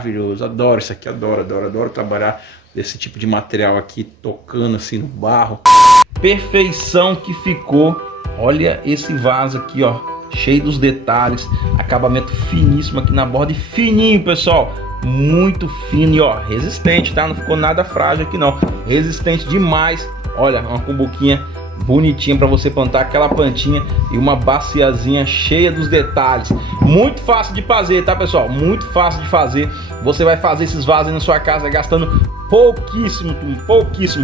maravilhoso. Adoro isso aqui, adoro trabalhar desse tipo de material aqui, tocando assim no barro. Perfeição que ficou. Olha esse vaso aqui, ó, cheio dos detalhes, acabamento finíssimo aqui na borda e fininho, pessoal, muito fino e ó, resistente, tá? Não ficou nada frágil aqui não, resistente demais. Olha, uma cumbuquinha bonitinha para você plantar aquela plantinha e uma baciazinha cheia dos detalhes. Muito fácil de fazer, tá, pessoal? Muito fácil de fazer. Você vai fazer esses vasos aí na sua casa gastando pouquíssimo.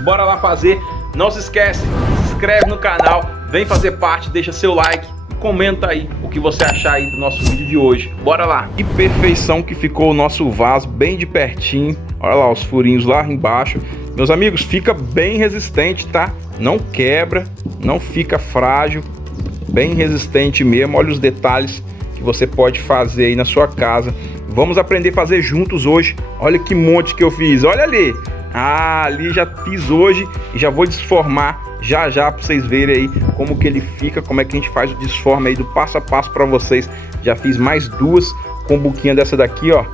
Bora lá fazer. Não se esquece, se inscreve no canal, vem fazer parte, deixa seu like, comenta aí o que você achar aí do nosso vídeo de hoje. Bora lá! Que perfeição que ficou o nosso vaso, bem de pertinho. Olha lá os furinhos lá embaixo. Meus amigos, fica bem resistente, tá? Não quebra, não fica frágil, bem resistente mesmo. Olha os detalhes que você pode fazer aí na sua casa. Vamos aprender a fazer juntos hoje. Olha que monte que eu fiz, olha ali. Ah, ali já fiz hoje e já vou desformar já para vocês verem aí como que ele fica, como é que a gente faz o desforme aí do passo a passo para vocês. Já fiz mais duas cumbuquinhas dessa daqui, ó.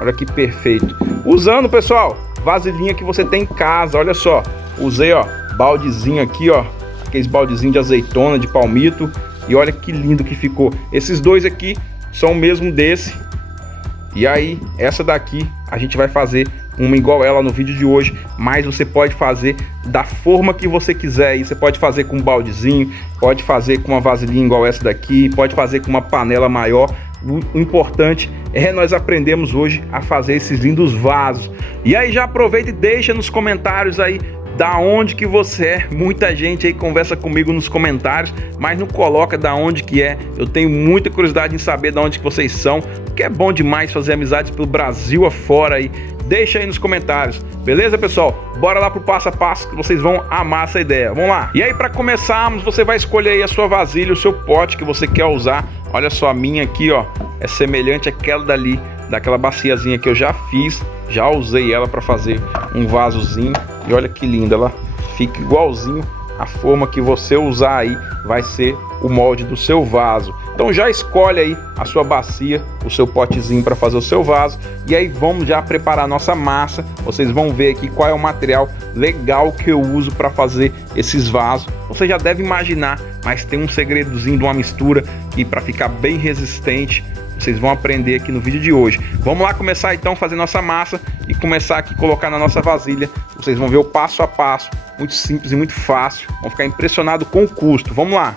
Olha que perfeito. Usando, pessoal, vasilhinha que você tem em casa, olha só. Usei, ó, baldezinho aqui, ó, aqueles baldezinhos de azeitona, de palmito. E olha que lindo que ficou. Esses dois aqui são o mesmo desse. E aí, essa daqui a gente vai fazer uma igual ela no vídeo de hoje, mas você pode fazer da forma que você quiser aí. Você pode fazer com um baldezinho, pode fazer com uma vasilhinha igual essa daqui, pode fazer com uma panela maior. O importante é nós aprendemos hoje a fazer esses lindos vasos. E aí já aproveita e deixa nos comentários aí da onde que você é. Muita gente aí conversa comigo nos comentários, mas não coloca da onde que é. Eu tenho muita curiosidade em saber da onde que vocês são, porque é bom demais fazer amizades pelo Brasil afora aí. Deixa aí nos comentários, beleza, pessoal? Bora lá pro passo a passo que vocês vão amar essa ideia. Vamos lá. E aí, para começarmos, você vai escolher aí a sua vasilha, o seu pote que você quer usar. Olha só, a minha aqui, ó, é semelhante àquela dali, daquela baciazinha que eu já fiz. Já usei ela para fazer um vasozinho. E olha que linda, ela fica igualzinho a forma que você usar aí vai ser o molde do seu vaso. Então já escolhe aí a sua bacia, o seu potezinho para fazer o seu vaso. E aí vamos já preparar a nossa massa. Vocês vão ver aqui qual é o material legal que eu uso para fazer esses vasos. Você já deve imaginar, mas tem um segredozinho de uma mistura que para ficar bem resistente. Vocês vão aprender aqui no vídeo de hoje. Vamos lá começar então a fazer nossa massa e começar aqui a colocar na nossa vasilha. Vocês vão ver o passo a passo, muito simples e muito fácil. Vão ficar impressionados com o custo. Vamos lá.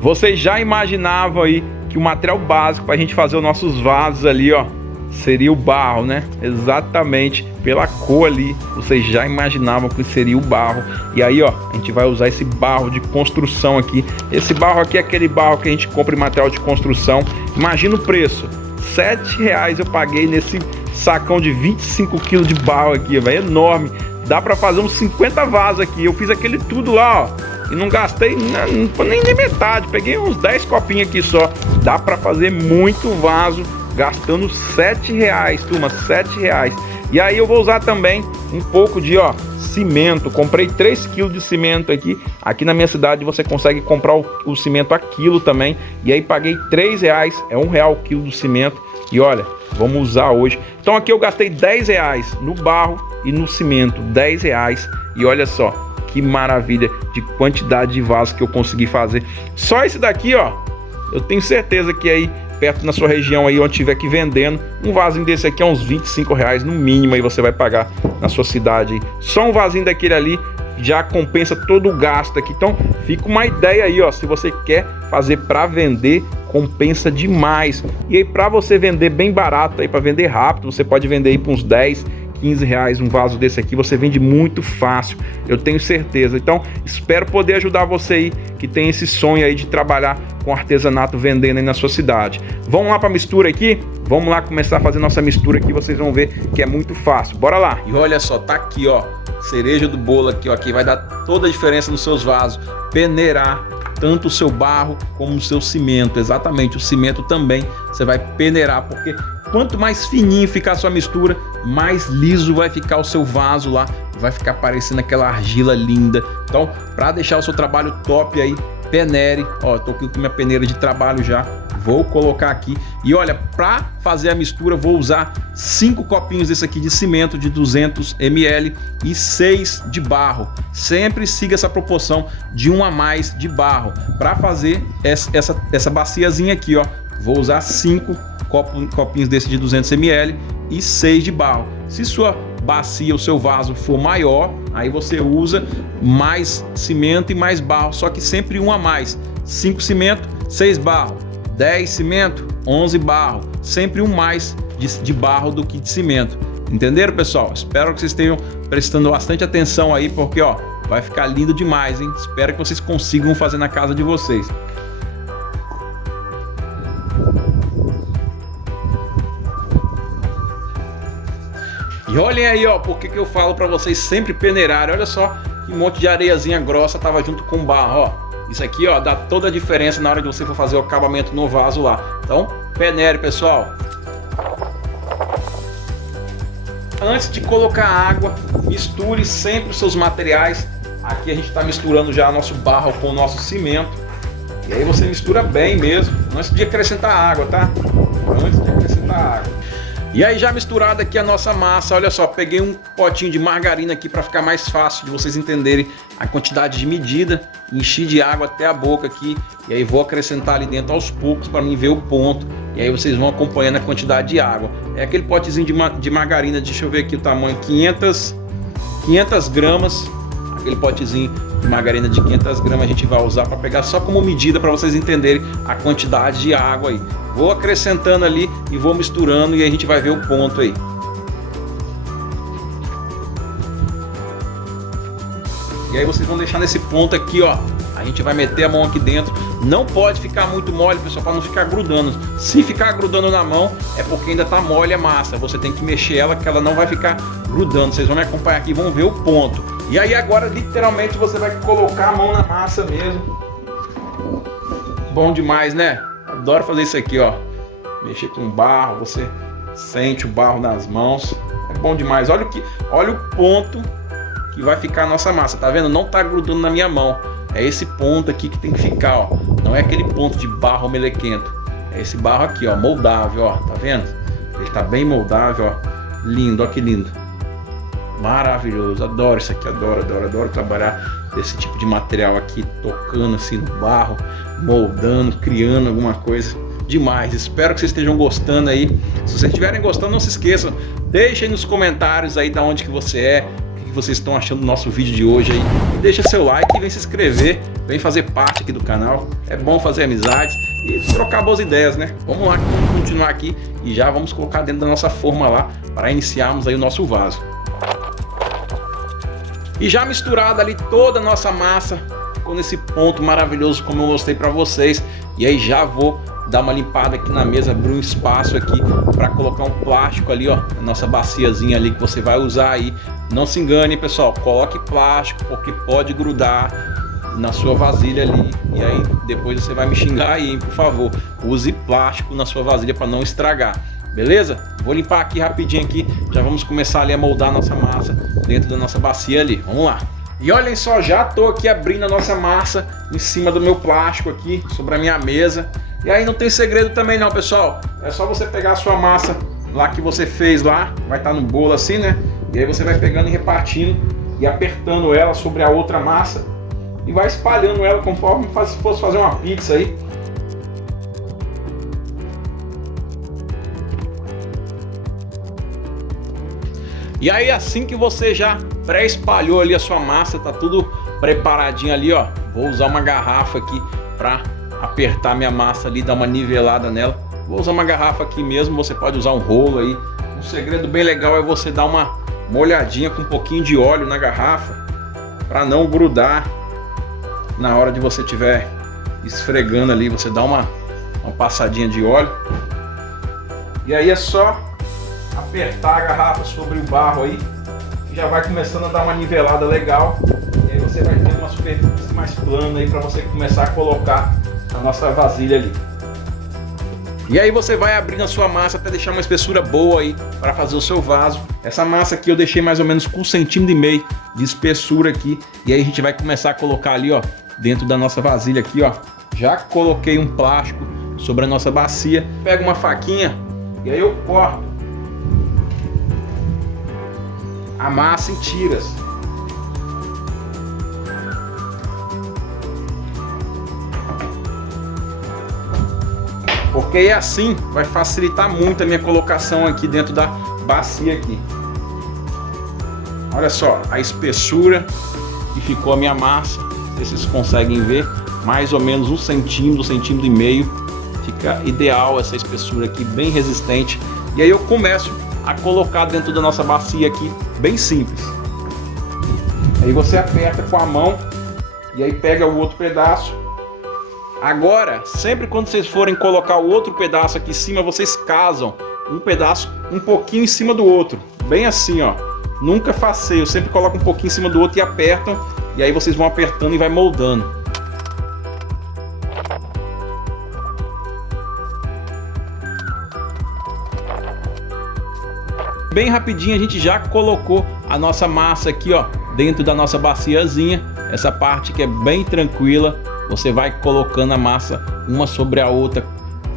Vocês já imaginavam aí que o material básico para a gente fazer os nossos vasos ali, ó, seria o barro, né? Exatamente, pela cor ali, vocês já imaginavam que seria o barro. E aí, ó, a gente vai usar esse barro de construção aqui. Esse barro aqui é aquele barro que a gente compra em material de construção. Imagina o preço, R$7 eu paguei nesse sacão de 25 kg de barro aqui, velho, enorme. Dá pra fazer uns 50 vasos aqui. Eu fiz aquele tudo lá, ó, e não gastei nem metade. Peguei uns 10 copinhos aqui só. Dá pra fazer muito vaso gastando R$7, turma, R$7. E aí eu vou usar também um pouco de, ó, cimento. Comprei 3 kg de cimento aqui. Aqui na minha cidade você consegue comprar o cimento a quilo também. E aí paguei R$3, é R$1 o quilo do cimento. E olha, vamos usar hoje. Então aqui eu gastei R$10 no barro e no cimento, R$10. E olha só, que maravilha de quantidade de vasos que eu consegui fazer. Só esse daqui, ó, eu tenho certeza que aí perto na sua região aí onde tiver aqui vendendo, um vasinho desse aqui é uns R$25 no mínimo, aí você vai pagar na sua cidade aí. Só um vasinho daquele ali já compensa todo o gasto aqui. Então fica uma ideia aí, ó, se você quer fazer para vender, compensa demais. E aí para você vender bem barato aí, para vender rápido, você pode vender aí por uns R$10, R$15 um vaso desse aqui, você vende muito fácil, eu tenho certeza. Então espero poder ajudar você aí que tem esse sonho aí de trabalhar com artesanato vendendo aí na sua cidade. Vamos lá para a mistura aqui? Vamos lá começar a fazer nossa mistura aqui, vocês vão ver que é muito fácil. Bora lá! E olha só, tá aqui, ó, cereja do bolo aqui, ó, que vai dar toda a diferença nos seus vasos. Peneirar tanto o seu barro como o seu cimento. Exatamente, o cimento também você vai peneirar, porque quanto mais fininho ficar a sua mistura, mais liso vai ficar o seu vaso lá, vai ficar parecendo aquela argila linda. Então, para deixar o seu trabalho top aí, peneire. Ó, tô aqui com minha peneira de trabalho já. Vou colocar aqui e olha, para fazer a mistura vou usar 5 copinhos desse aqui de cimento de 200 ml e 6 de barro. Sempre siga essa proporção de 1 a mais de barro. Para fazer essa baciazinha aqui, ó, vou usar 5 copinhos desse de 200 ml e 6 de barro. Se sua bacia, o seu vaso for maior, aí você usa mais cimento e mais barro, só que sempre 1 a mais. 5 cimento, 6 barro, 10 cimento, 11 barro, sempre 1 mais de barro do que de cimento. Entenderam, pessoal? Espero que vocês estejam prestando bastante atenção aí, porque ó, vai ficar lindo demais, hein? Espero que vocês consigam fazer na casa de vocês. E olhem aí, ó, por que eu falo para vocês sempre peneirarem. Olha só que monte de areiazinha grossa tava junto com barro, ó. Isso aqui, ó, dá toda a diferença na hora de você for fazer o acabamento no vaso lá. Então, peneire, pessoal. Antes de colocar água, misture sempre os seus materiais. Aqui a gente está misturando já nosso barro com o nosso cimento. E aí você mistura bem mesmo, antes de acrescentar água, tá? Antes de acrescentar água. E aí já misturada aqui a nossa massa, olha só, peguei um potinho de margarina aqui para ficar mais fácil de vocês entenderem a quantidade de medida. Enchi de água até a boca aqui e aí vou acrescentar ali dentro aos poucos para mim ver o ponto. E aí vocês vão acompanhando a quantidade de água. É aquele potezinho de margarina, deixa eu ver aqui o tamanho, 500 gramas. Aquele potezinho de margarina de 500 gramas a gente vai usar para pegar só como medida para vocês entenderem a quantidade de água aí. Vou acrescentando ali e vou misturando e aí a gente vai ver o ponto aí. E aí vocês vão deixar nesse ponto aqui, ó. A gente vai meter a mão aqui dentro. Não pode ficar muito mole, pessoal, para não ficar grudando. Se ficar grudando na mão, é porque ainda tá mole a massa. Você tem que mexer ela, que ela não vai ficar grudando. Vocês vão me acompanhar aqui e vão ver o ponto. E aí agora, literalmente, você vai colocar a mão na massa mesmo. Bom demais, né? Adoro fazer isso aqui, ó. Mexer com barro, você sente o barro nas mãos. É bom demais. Olha o ponto que vai ficar a nossa massa. Tá vendo? Não tá grudando na minha mão. É esse ponto aqui que tem que ficar, ó. Não é aquele ponto de barro melequento. É esse barro aqui, ó, moldável, ó. Tá vendo? Ele tá bem moldável, ó. Lindo, ó que lindo. Maravilhoso. Adoro isso aqui, adoro trabalhar desse tipo de material aqui, tocando assim no barro, moldando, criando alguma coisa. Demais. Espero que vocês estejam gostando aí. Se vocês estiverem gostando, não se esqueçam. Deixem nos comentários aí da onde que você é, o que vocês estão achando do nosso vídeo de hoje aí. E deixa seu like e vem se inscrever, vem fazer parte aqui do canal. É bom fazer amizades e trocar boas ideias, né? Vamos lá, vamos continuar aqui e já vamos colocar dentro da nossa forma lá para iniciarmos aí o nosso vaso. E já misturada ali toda a nossa massa, ficou nesse ponto maravilhoso como eu mostrei para vocês. E aí já vou dar uma limpada aqui na mesa, abrir um espaço aqui para colocar um plástico ali, ó, a nossa baciazinha ali que você vai usar aí. Não se engane, pessoal, coloque plástico porque pode grudar na sua vasilha ali. E aí depois você vai me xingar aí, hein, por favor. Use plástico na sua vasilha para não estragar. Beleza? Vou limpar aqui rapidinho aqui, já vamos começar ali a moldar a nossa massa dentro da nossa bacia ali. Vamos lá. E olhem só, já tô aqui abrindo a nossa massa em cima do meu plástico aqui, sobre a minha mesa. E aí não tem segredo também não, pessoal. É só você pegar a sua massa lá que você fez lá, vai estar no bolo assim, né? E aí você vai pegando e repartindo e apertando ela sobre a outra massa e vai espalhando ela conforme se fosse fazer uma pizza aí. E aí assim que você já pré-espalhou ali a sua massa, tá tudo preparadinho ali, ó. Vou usar uma garrafa aqui para apertar minha massa ali, dar uma nivelada nela. Vou usar uma garrafa aqui mesmo, você pode usar um rolo aí. Um segredo bem legal é você dar uma molhadinha com um pouquinho de óleo na garrafa para não grudar na hora de você estiver esfregando ali. Você dá uma passadinha de óleo e aí é só apertar a garrafa sobre o barro aí, que já vai começando a dar uma nivelada legal. E aí você vai ter uma superfície mais plana aí para você começar a colocar a nossa vasilha ali. E aí você vai abrindo a sua massa até deixar uma espessura boa aí para fazer o seu vaso. Essa massa aqui eu deixei mais ou menos com 1,5 cm de espessura aqui. E aí a gente vai começar a colocar ali, ó, dentro da nossa vasilha aqui, ó. Já coloquei um plástico sobre a nossa bacia. Pego uma faquinha e aí eu corto a massa em tiras. Porque assim vai facilitar muito a minha colocação aqui dentro da bacia aqui. Olha só a espessura que ficou a minha massa. Não sei se vocês conseguem ver, mais ou menos 1 centímetro, 1,5 centímetros. Fica ideal essa espessura aqui, bem resistente. E aí eu começo a colocar dentro da nossa bacia aqui, bem simples. Aí você aperta com a mão e aí pega o outro pedaço. Agora, sempre quando vocês forem colocar o outro pedaço aqui em cima, vocês casam um pedaço um pouquinho em cima do outro. Bem assim, ó. Nunca faceio, sempre coloca um pouquinho em cima do outro e apertam. E aí vocês vão apertando e vai moldando. Bem rapidinho a gente já colocou a nossa massa aqui, ó, dentro da nossa baciazinha. Essa parte que é bem tranquila. Você vai colocando a massa uma sobre a outra,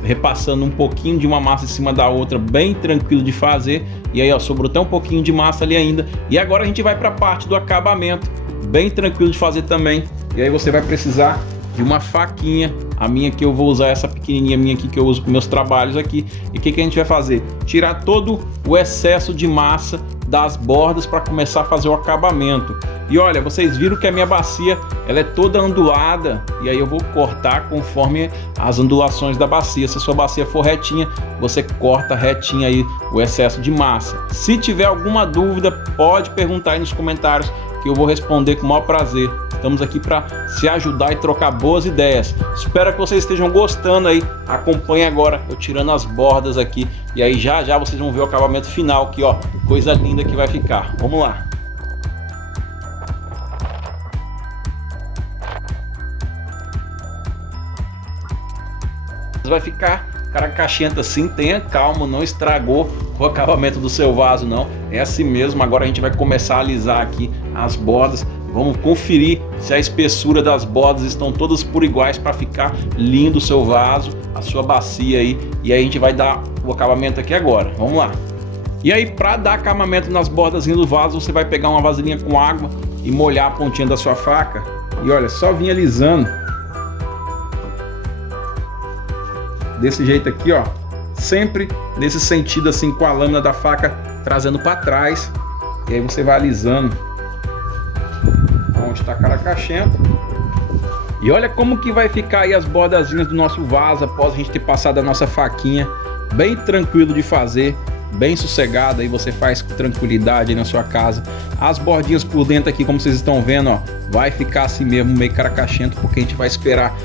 repassando um pouquinho de uma massa em cima da outra, bem tranquilo de fazer. E aí, ó, sobrou até um pouquinho de massa ali ainda. E agora a gente vai para a parte do acabamento, bem tranquilo de fazer também. E aí você vai precisar de uma faquinha. A minha aqui eu vou usar essa pequenininha minha aqui que eu uso com meus trabalhos aqui. E o que a gente vai fazer? Tirar todo o excesso de massa das bordas para começar a fazer o acabamento. E olha, vocês viram que a minha bacia ela é toda ondulada, e aí eu vou cortar conforme as ondulações da bacia. Se a sua bacia for retinha, você corta retinha aí o excesso de massa. Se tiver alguma dúvida, pode perguntar aí nos comentários que eu vou responder com o maior prazer. Estamos aqui para se ajudar e trocar boas ideias. Espero que vocês estejam gostando aí. Acompanhe agora eu tirando as bordas aqui. E aí já já vocês vão ver o acabamento final aqui, ó. Coisa linda que vai ficar. Vamos lá. Vai ficar caracachenta assim, tenha calma, não estragou o acabamento do seu vaso não. É assim mesmo. Agora a gente vai começar a alisar aqui as bordas. Vamos conferir se a espessura das bordas estão todas por iguais para ficar lindo o seu vaso, a sua bacia aí. E aí a gente vai dar o acabamento aqui agora. Vamos lá. E aí, para dar acabamento nas bordas do vaso, você vai pegar uma vasilhinha com água e molhar a pontinha da sua faca. E olha, só vir alisando desse jeito aqui, ó, sempre nesse sentido assim, com a lâmina da faca trazendo para trás. E aí você vai alisando onde está caracachento. E olha como que vai ficar aí as bordazinhas do nosso vaso após a gente ter passado a nossa faquinha. Bem tranquilo de fazer, bem sossegado, aí você faz com tranquilidade aí na sua casa. As bordinhas por dentro aqui, como vocês estão vendo, ó, vai ficar assim mesmo, meio caracachento, porque a gente vai esperar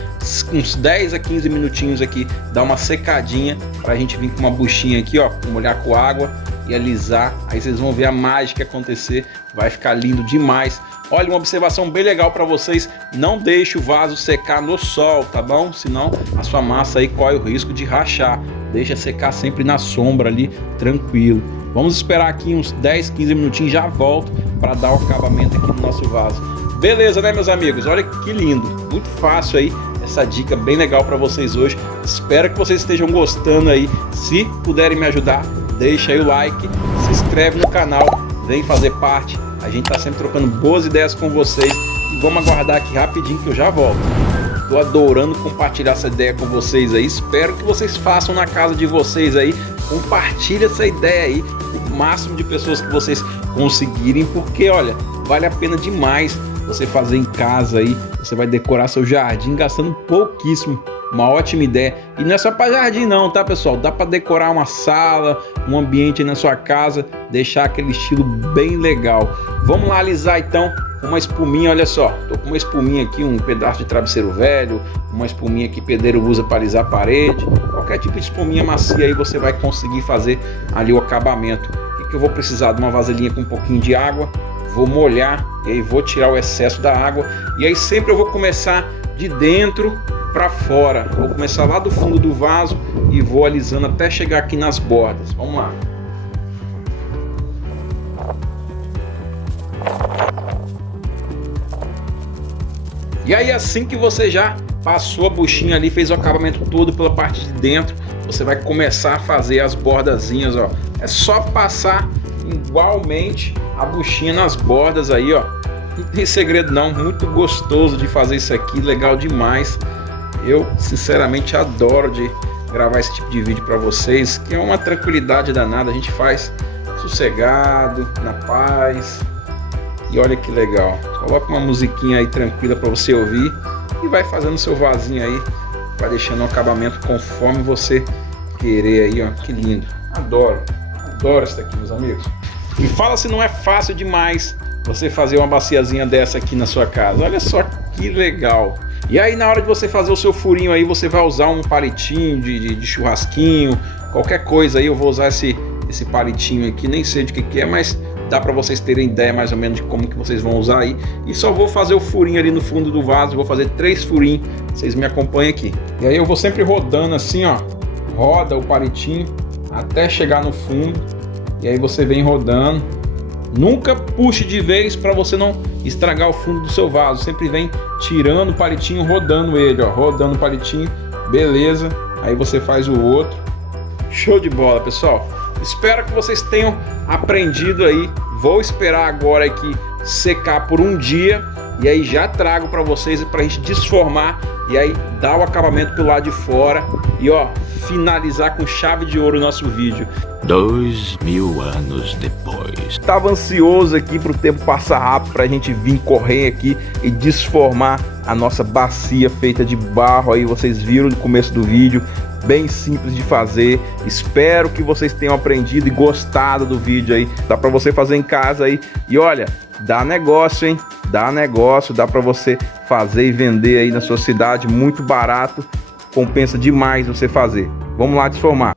uns 10 a 15 minutinhos aqui, dar uma secadinha, pra gente vir com uma buchinha aqui, ó, molhar com água e alisar. Aí vocês vão ver a mágica acontecer, vai ficar lindo demais. Olha, uma observação bem legal para vocês: não deixe o vaso secar no sol, tá bom? Senão a sua massa aí corre o risco de rachar. Deixa secar sempre na sombra ali, tranquilo. Vamos esperar aqui uns 10, 15 minutinhos, já volto para dar o acabamento aqui no nosso vaso. Beleza, né, meus amigos? Olha que lindo, muito fácil aí, essa dica bem legal para vocês hoje. Espero que vocês estejam gostando aí. Se puderem me ajudar, deixa aí o like, se inscreve no canal, vem fazer parte. A gente tá sempre trocando boas ideias com vocês. E vamos aguardar aqui rapidinho que eu já volto. Tô adorando compartilhar essa ideia com vocês aí. Espero que vocês façam na casa de vocês aí. Compartilhe essa ideia aí, o máximo de pessoas que vocês conseguirem, porque olha, vale a pena demais você fazer em casa aí. Você vai decorar seu jardim gastando pouquíssimo. Uma ótima ideia. E não é só para jardim não, tá, pessoal? Dá para decorar uma sala, um ambiente aí na sua casa, deixar aquele estilo bem legal. Vamos lá alisar então com uma espuminha. Olha só, tô com uma espuminha aqui, um pedaço de travesseiro velho, uma espuminha que pedreiro usa para alisar a parede. Qualquer tipo de espuminha macia aí você vai conseguir fazer ali o acabamento. O que eu vou precisar? De uma vasilhinha com um pouquinho de água. Vou molhar e aí vou tirar o excesso da água. E aí sempre eu vou começar de dentro para fora. Vou começar lá do fundo do vaso e vou alisando até chegar aqui nas bordas. Vamos lá. E aí assim que você já passou a buchinha ali, fez o acabamento todo pela parte de dentro, você vai começar a fazer as bordazinhas, ó. É só passar igualmente a buchinha nas bordas aí, ó. Não tem segredo não, muito gostoso de fazer isso aqui, legal demais. Eu sinceramente adoro de gravar esse tipo de vídeo para vocês, que é uma tranquilidade danada, a gente faz sossegado, na paz. E olha que legal, coloca uma musiquinha aí tranquila para você ouvir e vai fazendo seu vasinho aí, vai deixando o acabamento conforme você querer aí, ó. Que lindo, adoro isso daqui, meus amigos. E fala se não é fácil demais você fazer uma baciazinha dessa aqui na sua casa. Olha só que legal. E aí na hora de você fazer o seu furinho aí, você vai usar um palitinho de churrasquinho, qualquer coisa aí. Eu vou usar esse palitinho aqui, nem sei de que é, mas dá para vocês terem ideia mais ou menos de como que vocês vão usar aí. E só vou fazer o furinho ali no fundo do vaso, vou fazer 3 furinhos, vocês me acompanham aqui. E aí eu vou sempre rodando assim, ó, roda o palitinho até chegar no fundo, e aí você vem rodando. Nunca puxe de vez para você não estragar o fundo do seu vaso, sempre vem tirando o palitinho, rodando ele, ó, rodando o palitinho, beleza. Aí você faz o outro. Show de bola, pessoal. Espero que vocês tenham aprendido aí. Vou esperar agora aqui secar por um dia e aí já trago para vocês para a gente desformar e aí dar o acabamento pro lado de fora e ó, finalizar com chave de ouro o nosso vídeo. 2000 anos depois. Tava ansioso aqui pro tempo passar rápido pra gente vir correr aqui e desformar a nossa bacia feita de barro aí, vocês viram no começo do vídeo. Bem simples de fazer, espero que vocês tenham aprendido e gostado do vídeo aí, dá pra você fazer em casa aí, e olha, dá negócio, hein, dá negócio, dá pra você fazer e vender aí na sua cidade, muito barato, compensa demais você fazer. Vamos lá desformar.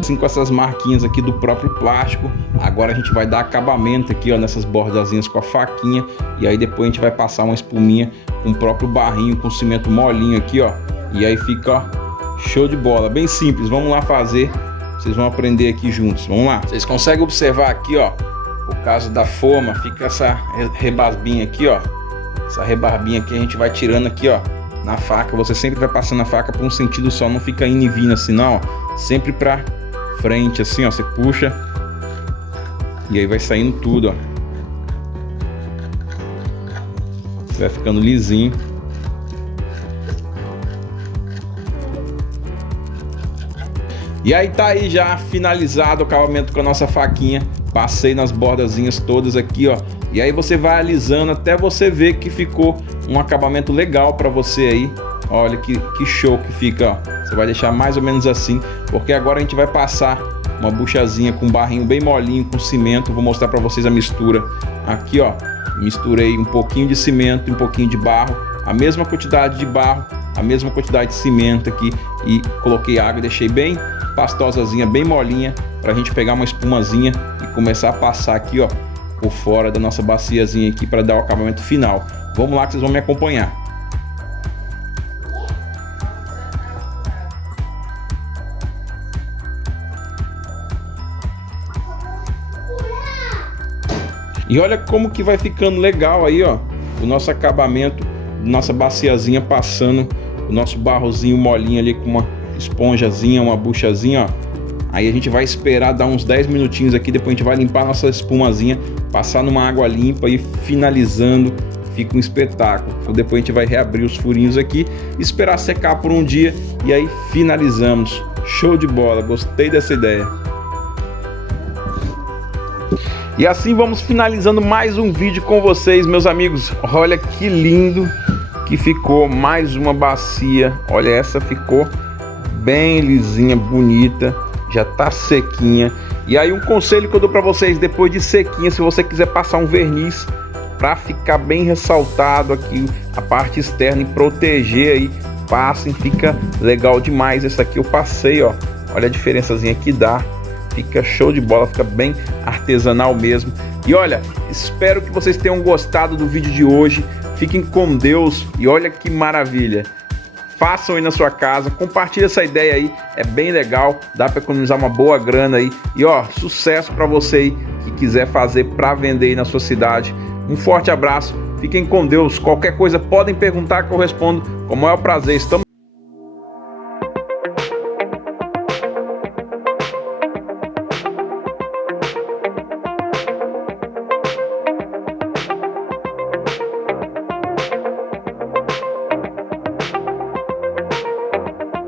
Assim, com essas marquinhas aqui do próprio plástico. Agora a gente vai dar acabamento aqui, ó, nessas bordazinhas com a faquinha, e aí depois a gente vai passar uma espuminha com o próprio barrinho, com cimento molinho aqui, ó, e aí fica, ó, show de bola, bem simples. Vamos lá fazer, vocês vão aprender aqui juntos, vamos lá. Vocês conseguem observar aqui, ó, por causa da forma, fica essa rebarbinha aqui, ó, essa rebarbinha aqui a gente vai tirando aqui, ó, na faca. Você sempre vai passando a faca por um sentido só, não fica indo e vindo assim não, ó, sempre pra frente assim, ó, você puxa e aí vai saindo tudo, ó, vai ficando lisinho. E aí tá aí já finalizado o acabamento com a nossa faquinha, passei nas bordazinhas todas aqui, ó, e aí você vai alisando até você ver que ficou um acabamento legal para você aí. Olha que show que fica, ó. Você vai deixar mais ou menos assim, porque agora a gente vai passar uma buchazinha com barrinho bem molinho, com cimento. Vou mostrar para vocês a mistura. Aqui, ó, misturei um pouquinho de cimento e um pouquinho de barro, a mesma quantidade de barro, a mesma quantidade de cimento aqui, e coloquei água e deixei bem pastosazinha, bem molinha, para a gente pegar uma espumazinha e começar a passar aqui, ó, por fora da nossa baciazinha aqui para dar o acabamento final. Vamos lá que vocês vão me acompanhar. E olha como que vai ficando legal aí, ó, o nosso acabamento, nossa baciazinha passando o nosso barrozinho molinho ali com uma esponjazinha, uma buchazinha, ó. Aí a gente vai esperar dar uns 10 minutinhos aqui, depois a gente vai limpar a nossa espumazinha, passar numa água limpa e finalizando, fica um espetáculo. Então depois a gente vai reabrir os furinhos aqui, esperar secar por um dia e aí finalizamos. Show de bola, gostei dessa ideia. E assim vamos finalizando mais um vídeo com vocês, meus amigos. Olha que lindo que ficou mais uma bacia. Olha, essa ficou bem lisinha, bonita, já tá sequinha. E aí um conselho que eu dou para vocês, depois de sequinha, se você quiser passar um verniz para ficar bem ressaltado aqui a parte externa e proteger aí, passem, fica legal demais. Essa aqui eu passei, ó, olha a diferençazinha que dá. fica show de bola, fica bem artesanal mesmo. E olha, espero que vocês tenham gostado do vídeo de hoje. Fiquem com Deus e olha que maravilha. Façam aí na sua casa, compartilha essa ideia aí, é bem legal, dá para economizar uma boa grana aí. E ó, sucesso para você aí que quiser fazer para vender aí na sua cidade. Um forte abraço, fiquem com Deus, qualquer coisa podem perguntar que eu respondo com o maior prazer. Estamos